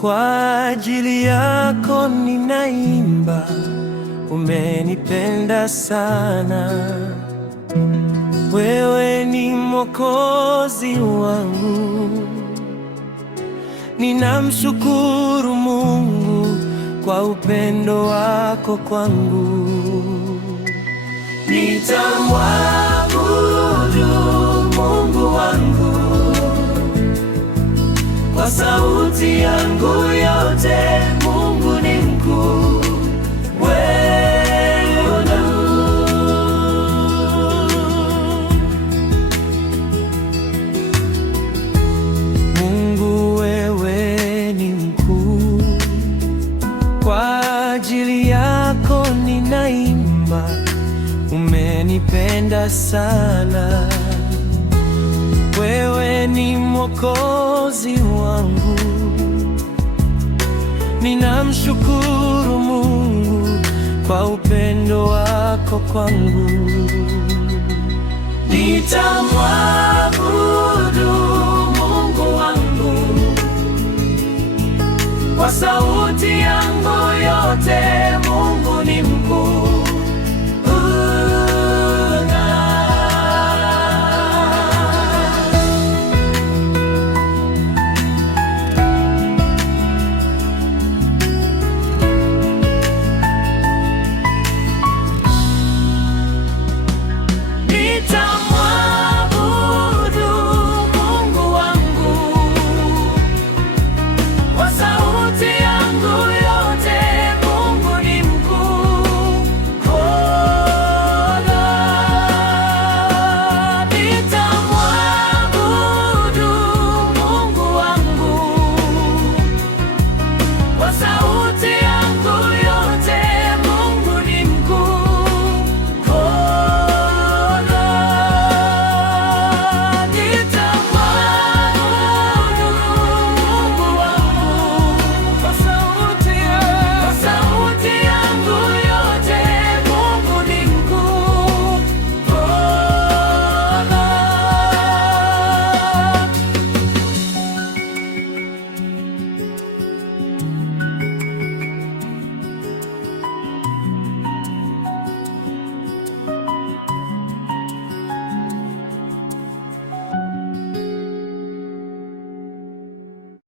Kwa ajili yako ninaimba, umenipenda sana. Wewe ni Mwokozi wangu, ninamshukuru Mungu kwa upendo wako kwangu. Nitamwabudu Mungu wangu kwa sauti yangu yote. Mungu ni mkuu, wewe Mungu, wewe ni mkuu. Kwa ajili yako ninaimba, umenipenda sana. Wewe ni Mwokozi wangu, ninamshukuru Mungu kwa upendo wako kwangu. Nitamwabudu Mungu wangu kwa sauti